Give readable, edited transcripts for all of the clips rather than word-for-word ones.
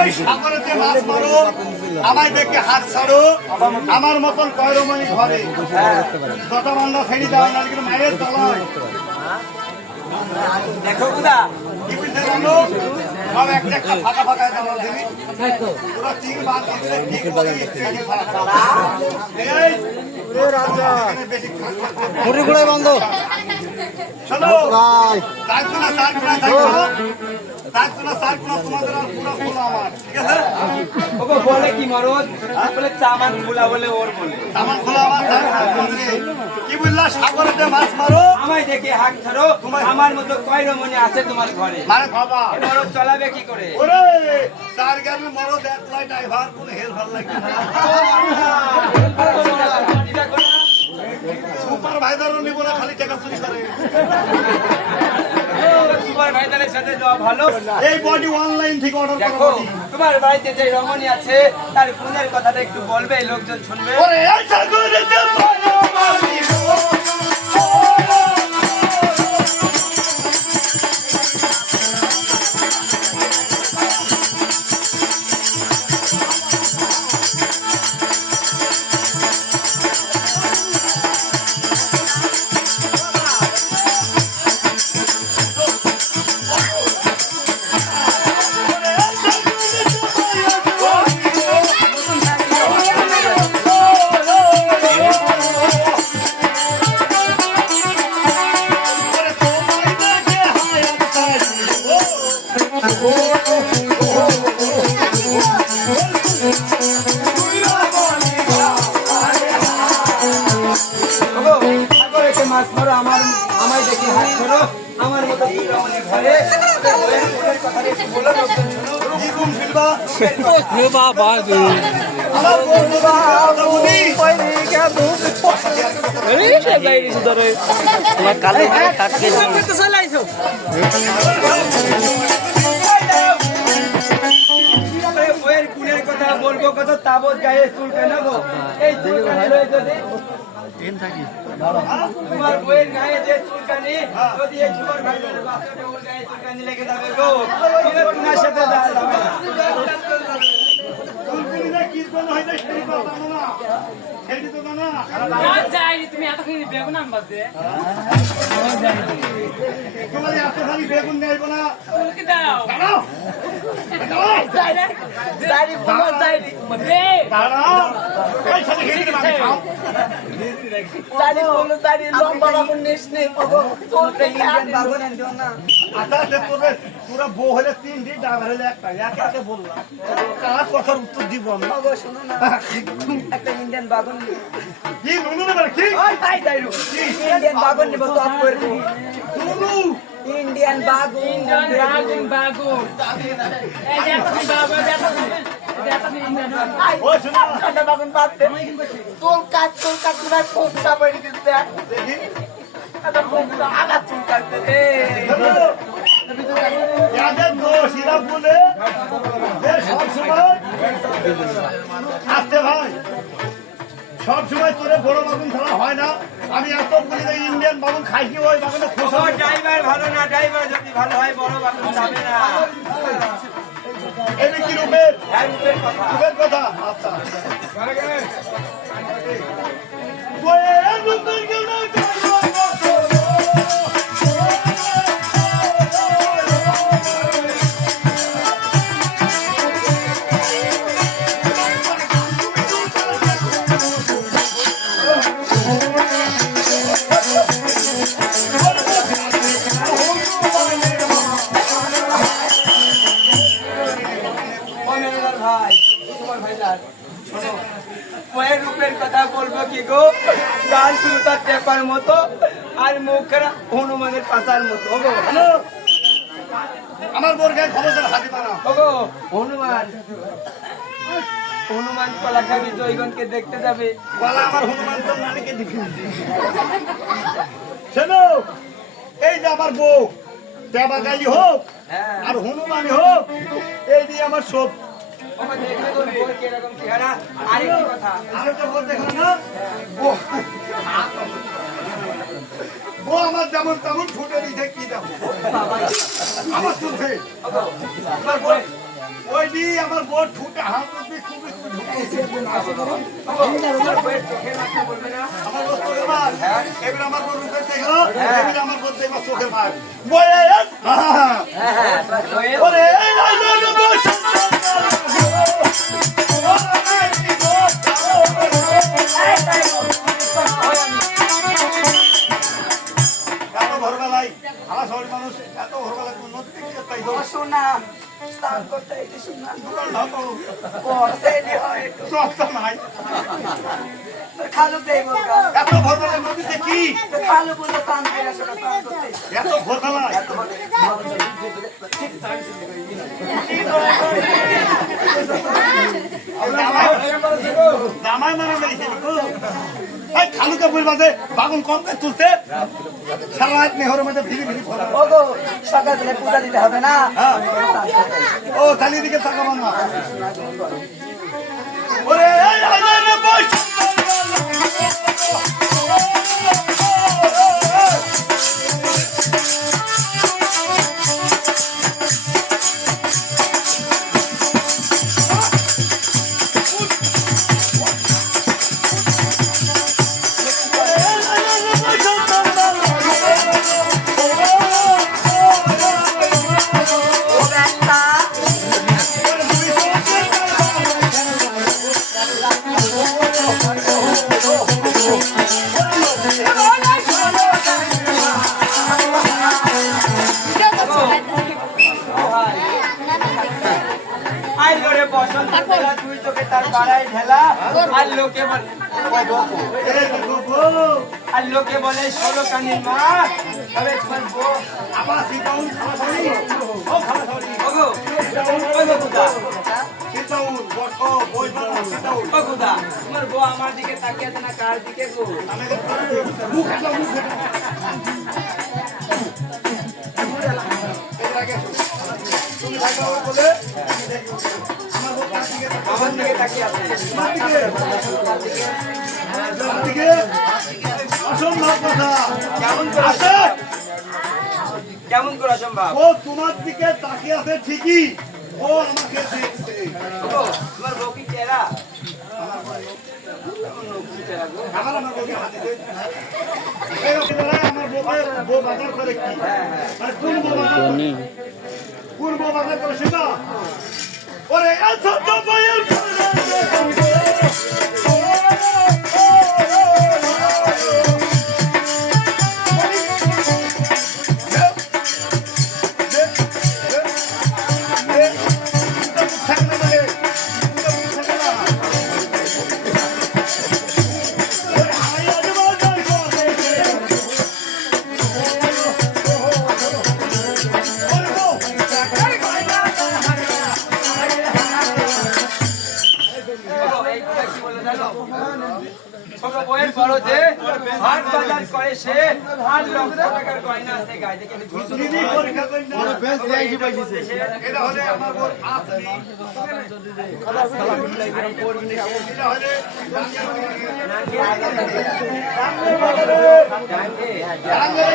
এই সাগরেতে মাছ মারো, আমায় দেখে হাত ছাড়ো, আমার মতন কয়রমণি ঘরে যত বান্ধা ফেরি দাও না, কিন্তু মায়ের তলায় দেখো বুদা কি বুঝতে পারলো? সব একটা একটা ফাঁকা ফাঁকা দেওয়া দিবি, পুরো তিন বার দিচ্ছে, ঠিক করে ইচ্ছে ফাঁকা। এই বেশি মুড়ি গুড়াই বন্ধ শোনো, তার কোনা তোমাদের আর পুরো খোলা আমার, ঠিক আছে? ওগো বলে কি মরদ বলে চামান খোলা বলে ওর বলে আমার খোলা আমার, কি বললা? সাগরেতে মাছ মারো, আমায় দেখে হাত ছাড়ো, আমার মতো কয় রমণী আছে তোমার ঘরে? মানে বাবা এ মরদ চলাবে কি করে? ওরে চার গাড়ি মরদ একলাই ড্রাইভার, কোন হেল ভাল লাগে না। সুপার ভাইদারও নিব না, খালি টাকা চুরি করে। সুপার ভাইদারের সাথে যাওয়া ভালো। এই বডি অনলাইন থেকে অর্ডার দেখো করো। তোমার বাড়িতে যে রমণী আছে তার গুণের কথাটা একটু বলবে, লোকজন শুনবে। ওরে এই সাগরেতে মাছ মারিও, ওগো, সাগরেতে মাছ মারো, আমায় দেখে হাত ছাড়ো, আমার মতো দুই রমণী ঘরে। ওদের বইয়ের গুণের কথাটা একটু বলো, লোকজন শোনো। দ্বিগুণ ফিরবা। বাবা আমার বন্ধুরা বলি তোমার কালে কাটকে বইয়ের গুণের কথা বলবো কত, তাবৎ গায়ে চুলকে নেবো। এই চুলকানি লয়ে যদি তোমার বইয়ের গায়ে যে চুলকানি, যদি এই সুপার ভাইজারের বাচ্চাটা ওর গায়ে চুলকানি লেগে যাবে গো, তুমি তোমার সাথে যাওয়া যাবে না। চুলকুনিরা কি জন্য হইছে সেই তো জানো না, সেটি তো জানো না। তুমি এতক্ষণ বেগুন আনবা যে তোমার এত খালি বেগুন নেইব না, চুলকি দাও দাঁড়াও দাঁড়াও, এই সাথে ঘিরে মাঝে খাও। আচ্ছা তোদের পুরো বউ হলে তিনটি ড্রাইভার হলে একটা, একে একে বললাম কার কথার উত্তর দিব আমি। একটা ইন্ডিয়ান বাগন কি নুনু না কি ইন্ডিয়ান বাগন নিব, সব করে দেবো। নুনু ইন্ডিয়ান বাগন বাগুন বাগুন এই দেখো বাবা দেখো ও শোনা বাগন পাচ্ছে চুল কাট তোমার পোকটা পড়ে গেছে। দেখি আগার চুল কাটতে রে। যাদের দোষ এরা বলে যে সবসময় আসতে ভাই, সবসময় তোরে বড় বাগুন খেলা হয় না। আমি এত বলি যে ইন্ডিয়ান বাগুন খাই কি ওই বাগুনে খোঁজ ও ড্রাইভার ভালো না, ড্রাইভার যদি ভালো হয় বড় বাগন যাবে না। এমনি কি রূপের হ্যাঁ, রূপের কথা। রূপের কথা। আচ্ছা ওই রূপের গানা ভাই সুপার ভাইজার শোনো, বইয়ের রূপের কথা বলবো কি গো, গাল চুলতার টেপার মতো আর মুখেরা হনুমানের পাতার মতো। ওগো আমার বোর গায়ে খবর হাতি বানা। ওগো হনুমান হনুমান কলা খাবি, জয়গণকে দেখতে যাবে। বলা আমার হনুমান তো নারীকে দিবি। শোনো, এই যে আমার বউ দেবাগালি হোক আর হনুমানই হোক, এই দিয়ে আমার সব আমার দেখবে তোর বউয়ের কিরকম চেহারা। আরেকটি কথা, আরেকটা বল দেখো না, ও আমার যেমন তেমন ফুটে দিতে কি দেবো আমার চলছে। আমার বউ ওই দি আমার বোট ঠুটে হাত করতে খুবই তোমার বউয়ের চোখের মাথা বলবে না? আমার বোট চোখের মার এবার আমার বোট রূপে দেখো এবার আমার বোট দেখো চোখের মার বয়ে তোমার বউয়ের ওরে এই রাজা বোট এত ভোরবেলায় আমার শহরের মানুষ এত ভোরবেলায় নদী থেকে তাই তো শোনা স্নান করতে এসে শোনা তো বসেনি হয় একটু চলতো নাই খালু দেই বলকা এত ভোরবেলায় নদীতে কি খালু বলে স্নান করে শোনা স্নান করতে এত ভোরবেলায় জামাই মানে মেরেছে খালুকে বলবা যে বাগুন কম করে তুলতে সারা রাত নেহরের মধ্যে ভিড়ি ভিড়ি ফোলা ওগো সকালে পূজা দিতে হবে না ও চালিয়ে দিকে তাকাবো না ওরে এই রাজা বই আই লোরে বসন্ত বেলা তুই তোকে তার পাড়ায় ঢেলা আর লোকে বলে আর লোকে বলে ষোলো কানির মা তবে তোমার বউ আবার সীতাউন খাওয়া ও খাওয়া ওগো ওগো খুদা সীতাউন ও বই বাবা সীতাউন ও খুদা তোমার বউ আমার দিকে তাকিয়ে আছে না কার দিকে গো মুখ একটা মুখ তুমি থাকো বলে আমার দিকে তাকিয়ে আছে অসম্ভব কথা কেমন করে আছে কেমন করে অসম্ভব ও তোমার দিকে তাকিয়ে আছে ঠিকই ও আমাকে দেখছে ওগো তোমার বউ কি চেহারা আমার বউকে হাতে দে এই ওখানে আমার বউ বাজার করে কি আর কোন বউ বাজার করে? কোন বউ বাজার করে সেটা ওরে এত তো বইয়ের বউয়ের খরচে হাট বাজার করে সে আর লক্ষ টাকার গয়না আছে গায়ে দেখে দিদি পরীক্ষা করি না এটা হলে আমার বউ আসনি এটা হলে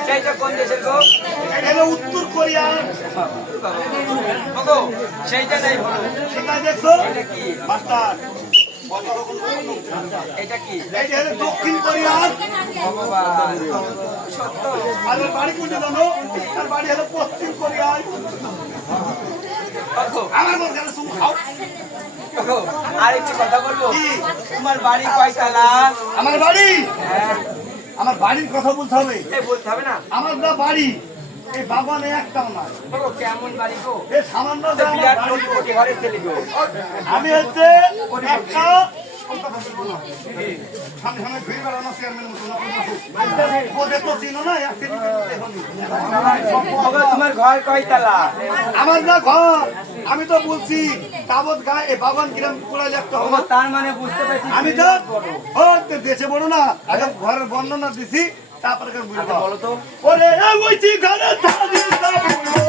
সেইটা কোন দেশের গো এটা হলো উত্তর কোরিয়া ওগো সেইটা নাই হলো সেটা দেখছো এটা কি মাস্টার এটা কি এইটা হলো দক্ষিণ কোরিয়ার ভগবান সত্য আর ওর বাড়ি কোনটা জানো তার বাড়ি হলো পশ্চিম কোরিয়ায় ওগো আমার বল গেলে শুধু খাও ওগো আর একটু কথা বলবো কি? তোমার বাড়ি কয়তলা আমার বাড়ি হ্যাঁ আমার বাড়ির কথা বলতে হবে এই বলতে হবে না আমার যা বাড়ি এই বাগানে একটাও না ওগো কেমন বাড়ি গো এই সামান্য তো যা আমার বিরাট বাড়ি। কোটি ঘরের ছেলে গো আমি হচ্ছে একটা সামনে সামনে ঘুরে বেড়ানো চেয়ারম্যান মতো ওদের তো চিনো না এক সিটি ওগো তোমার ঘর কয়তলা আমার না ঘর আমি তো বলছি তাবৎ গায়ে এই বাগান গ্রাম পুরাই একটা ওগো হবে তার মানে বুঝতে পারছি আমি তো ও তো দেশে বড় না আগে ঘরের বর্ণনা দিছি তারপরে বুঝবো বলো তো ওরে এই ওইটি ঘরে ধানি সাবুলো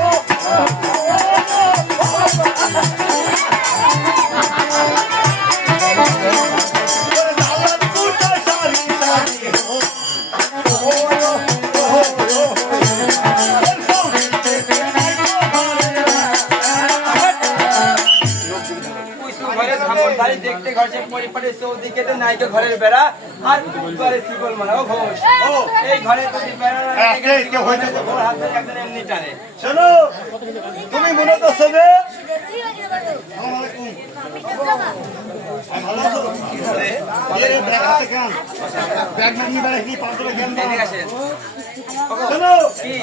পরিপাটি চৌদিকে নাইকে ঘরের বেড়া আর ঘরে শিকল মারা ও ঘোষ ও এই ঘরে যদি বেড়া না হ্যাঁ, এই কেউ হয়েছে তো। ওর হাতে একজন এমনি টানে শোনো তুমি মনে করছো যে আসসালামু আলাইকুম। ভালো আছো? এই ব্যাগ হাতে কেন? ব্যাগ নিয়ে বেড়াই কি পাঁচটা কেন? এদিকে আসেন। শোনো কি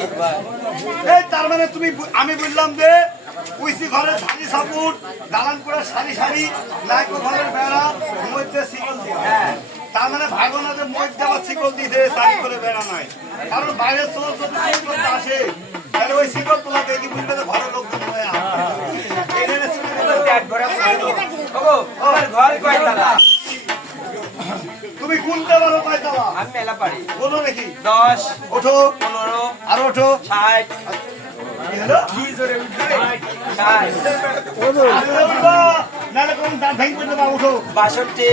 এই তার মানে তুমি আমি বললাম যে উইসি ঘরের ধানি সাপুট দালান করে সারি সারি নাইকো ঘরের বেড়া মধ্যে শিকল দিয়ে হ্যাঁ তার মানে ভাইবো না যে মধ্যে আবার শিকল দিতে সারি করে বেড়া নাই কারণ বাইরের চোর যদি চুরি করতে আসে তাহলে ওই শিকল তোলা দেখি বুঝবে যে ঘরের লোকজন হয়ে পেট ভরা খাইলো। ওগো, আমার ঘর কয়তলা? তুমি কোনটা বলো পাইতালা আমি মেলা পারি বলো নাকি 10 ওঠো 15 আর ওঠো 60 কি হলো কি জোরে উঠবে 60 আরে বাবা নালে কোন দাঁত ভেঙে পড়বে বা উঠো 62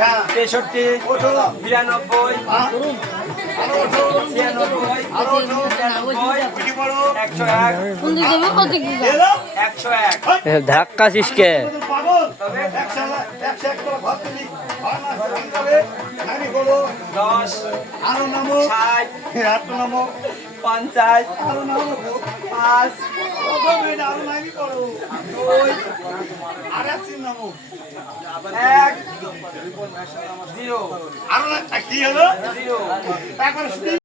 হ্যাঁ 63 ওঠো 92 হ্যাঁ, আরো ওঠো 96 আরো ওঠো 99 পিটি পড়ো 101 এলো 101 ধাক্কা শিসকে পাগল তবে 101 করে ভাত দিলি আর না যাবে নানি করো 10 আরো নামো 60 আর তো নামো 50 আরো নামো 5 আরো নামি করো 2 আর এক সিন নামো 1 0 আরো কি হলো 0 তারপরে